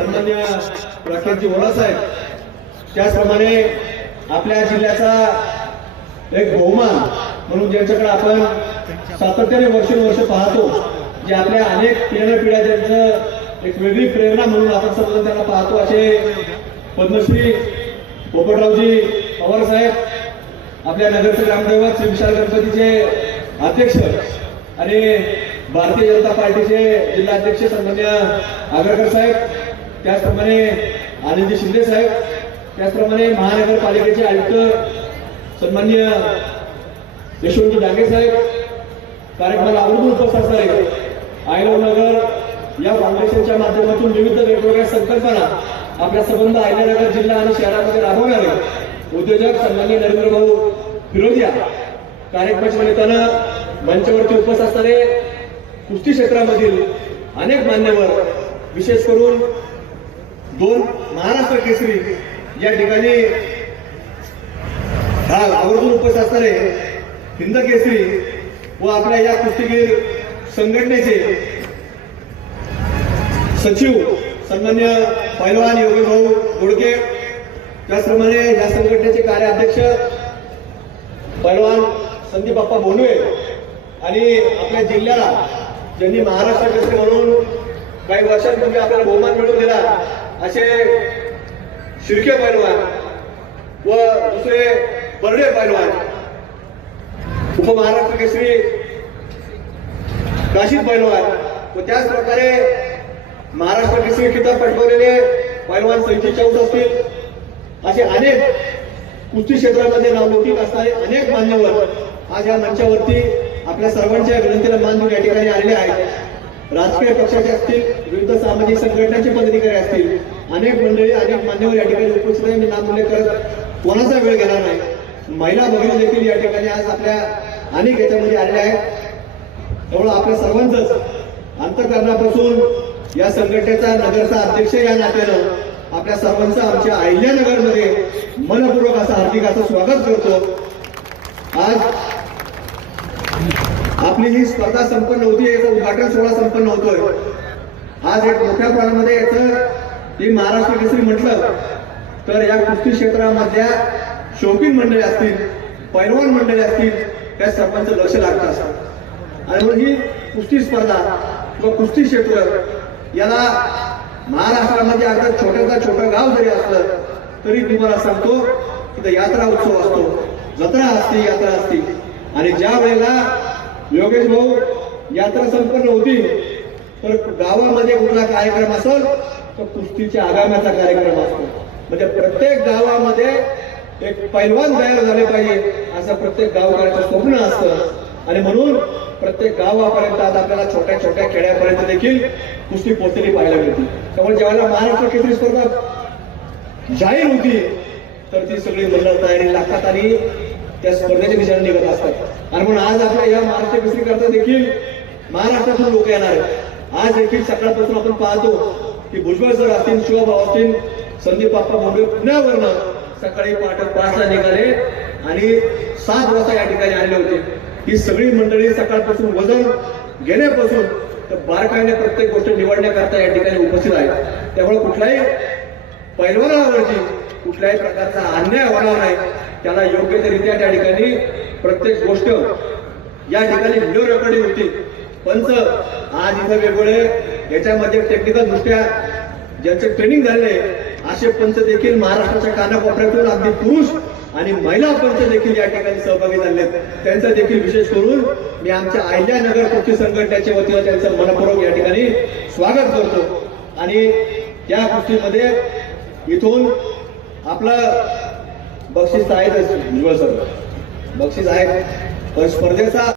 सन्मान्य प्रख्यातजी ओला साहेब त्याचप्रमाणे आपल्या जिल्ह्याचा एक बहुमान म्हणून ज्यांच्याकडे आपण सातत्याने वर्षानुवर्ष पाहतो जे आपल्या अनेक पिढ्या पिढ्या ज्यांचं एक वेगळी प्रेरणा म्हणून आपण समजा त्यांना पाहतो असे पद्मश्री पोपटरावजी पवार साहेब आपल्या नगरचे ग्रामदैवत श्री विशाल गणपतीचे अध्यक्ष आणि भारतीय जनता पार्टीचे जिल्हा अध्यक्ष सन्मान्य आगरकर साहेब त्याचप्रमाणे आनंदी शिंदे साहेब त्याचप्रमाणे महानगरपालिकेचे आयुक्त सन्मान्य यशवंत डांगे साहेब कार्यक्रमाला अवलंबून उपस्थित असणारे आयलव नगर या फाउंडेशनच्या माध्यमातून विविध वेगवेगळ्या संकल्पना आपल्या संबंध आयल्यानगर जिल्हा आणि शहरामध्ये राबवणारे उद्योजक सन्मान्य नरेंद्र भाऊ फिरोदिया कार्यक्रमाच्या निमित्तानं मंचावरती उपस्थित असणारे कुस्ती क्षेत्रामधील अनेक मान्यवर विशेष करून दोन महाराष्ट्र केसरी या ठिकाणी आवर्जून उपस्थित असणारे हिंद केसरी व आपल्या या कुस्तीगीर संघटनेचे सचिव सन्मान्य पैलवान योगी भाऊ गोडके त्याचप्रमाणे या संघटनेचे कार्याध्यक्ष पैलवान संदीप बाप्पा बोंडवे आणि आपल्या जिल्ह्याला ज्यांनी महाराष्ट्र केसरी म्हणून काही वर्षांपूर्वी आपल्याला बहुमान मिळवून दिला असे शिर्के पैलवान व दुसरे बर्डे पैलवान उपमहाराष्ट्र केसरी काशीद पैलवान व त्याचप्रकारे महाराष्ट्र केसरी किताब पटकवलेले पैलवान संचित चौद असतील. असे अनेक कुस्ती क्षेत्रामध्ये नावलौकिक असणारे अनेक मान्यवर आज या मंचावरती आपल्या सर्वांच्या विनंतीला मान देऊन या ठिकाणी आलेले आहेत. राजकीय पक्षाचे असतील विविध सामाजिक संघटनाचे पदाधिकारी असतील अनेक मंडळी अनेक मान्यवर या ठिकाणी उपस्थित आहे मी नाम उल्लेख करत कोणाचा वेळ घेणार नाही. महिला भगिनी देखील या ठिकाणी आज आपल्या अनेक याच्यामध्ये आलेल्या आहेत. त्यामुळे आपल्या सर्वांचंच अंतकरणापासून या संघटनेचा नगरचा अध्यक्ष या नात्यानं आपल्या सर्वांचं आमच्या अहिल्यानगरमध्ये मनपूर्वक असं हार्दिक असं स्वागत करतो. आज आपली ही स्पर्धा संपन्न होती याचा उद्घाटन सोहळा संपन्न होतोय. आज एक मोठ्या प्रमाणामध्ये याचं ही महाराष्ट्र केसरी म्हटलं तर या कुस्ती क्षेत्रामधल्या शौकीन मंडळी असतील पैलवान मंडळी असतील त्या सर्वांचं लक्ष लागतं असतं. आणि म्हणून ही कुस्ती स्पर्धा किंवा कुस्ती क्षेत्र याला महाराष्ट्रामध्ये अगदी छोट्याचा छोटं गाव जरी असलं तरी तुम्हाला सांगतो तिथं यात्रा उत्सव असतो. जत्रा असते यात्रा असते. आणि ज्या वेळेला योगेश भाऊ यात्रा संपन्न होती तर गावामध्ये कुठला कार्यक्रम असेल तर कुस्तीच्या आगाम्याचा कार्यक्रम असतो. म्हणजे प्रत्येक गावामध्ये एक पैलवान तयार झाले पाहिजे असं प्रत्येक गावकऱ्याचं स्वप्न असतं. आणि म्हणून प्रत्येक गावापर्यंत आज आपल्याला छोट्या छोट्या खेड्यापर्यंत देखील कुस्ती पोहोचलेली पाहायला मिळते. त्यामुळे ज्यावेळेला महाराष्ट्र केसरी स्पर्धा जाहीर होती तर ती सगळी मंडळ तयारी लागतात आणि त्या स्पर्धेच्या विचार निघत असतात. आणि म्हणून आज आपल्या या महाराष्ट्र केसरी करता देखील महाराष्ट्रातून लोक येणार आहेत. आज देखील सकाळपासून आपण पाहतो की भुजबळ सर असतील शिवभाऊ असतील संदीप बाप्पा मुंबई पुण्यावरनं सकाळी पहाटे पाचला निघाले आणि सात वाजता या ठिकाणी आले होते. ही सगळी मंडळी सकाळपासून वजन घेण्यापासून तर बारकाईने प्रत्येक गोष्ट निवडण्याकरता या ठिकाणी उपस्थित आहे त्यामुळे कुठल्याही पैलवानावरती कुठल्याही प्रकारचा अन्याय होणार नाही. त्याला योग्यरित्या त्या ठिकाणी प्रत्येक गोष्ट या ठिकाणी व्हिडिओ रेकॉर्डिंग होती. पंच आज इथं वेगवेगळे याच्यामध्ये टेक्निकल दृष्ट्या ज्यांचे ट्रेनिंग झाले असे पंच देखील महाराष्ट्राच्या कानाकोपऱ्यातून अगदी पुरुष आणि महिला पंच देखील या ठिकाणी सहभागी झाले त्यांचं देखील विशेष करून मी आमच्या अहिल्यानगर कृती संघटनेच्या वतीनं त्यांचं मनपूर्वक या ठिकाणी स्वागत करतो. आणि त्या गोष्टीमध्ये इथून आपलं बक्षीस आहेतच भुजबळ सर बक्षीस आहे पण स्पर्धेचा